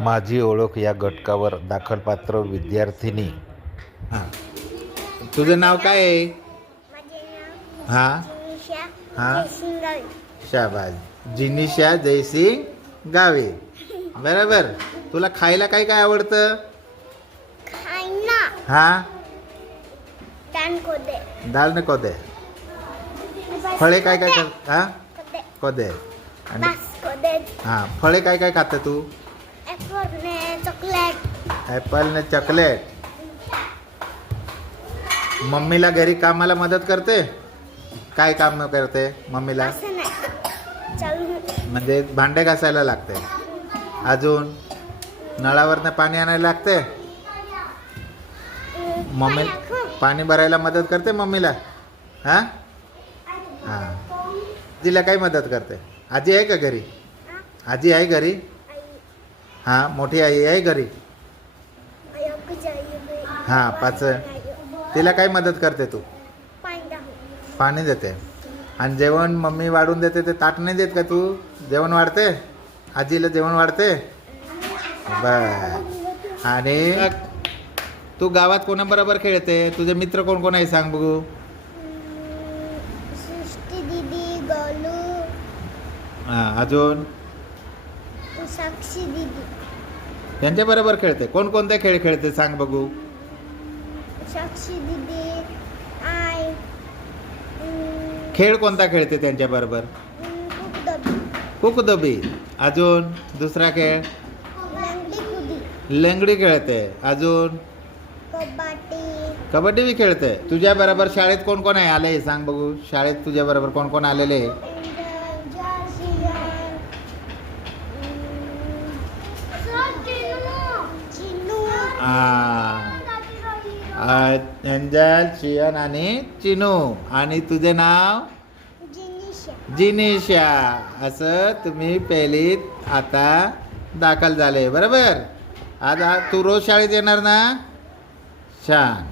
माझी ओळख या घटकावर दाखलपात्र विद्यार्थिनी. हां, तुझं नाव काय आहे? हां हां, शाबाज. जिनिशा जयसिंग गावे. बरोबर. तुला खायला काय काय आवडतं? हां, दाल ने कोदे. फळे काय काय हां, कोदे. आणि हां, फळे काय काय खाते तू? ॲपल ने चॉकलेट. मम्मीला घरी कामाला मदत करते? काय काम करते मम्मीला? म्हणजे भांडे घासायला लागते. अजून नळावरनं पाणी आणायला लागते. मम्मी पाणी भरायला मदत करते मम्मीला. हां हां, आजीला काय मदत करते? आजी आहे का घरी? आजी आहे घरी? हां, मोठी आई आहे घरी? हां, 5. तिला काय मदत करते तू? पाणी देते. आणि जेवण मम्मी वाढून देते ते ताट नाही देत का तू? जेवण वाढते? आजीला जेवण वाढते? बर. आणि तू गावात कोणाबरोबर खेळते? तुझे मित्र कोण कोण आहे सांग बघू. हां, अजून? साक्षी दीदी. त्यांच्याबरोबर खेळते. कोणकोणते खेळ खेळते सांग बघू. साक्षी दीदी आय खेळ कोणता खेळते त्यांच्याबरोबर? कुकदबी. अजून दुसरा खेळ? लंगडी खेळते. अजून? कबड्डी बी खेळते. तुझ्या बरोबर शाळेत कोण कोण आहे आले सांग बघू. शाळेत तुझ्या बरोबर कोण कोण आलेले? एंजल, चियन आणि चिनू. आणि तुझे नाव? जिनिशा. असं तुम्ही पहिलीत आता दाखल झाले. बरोबर. आज तू रोज शाळेत येणार ना? छान.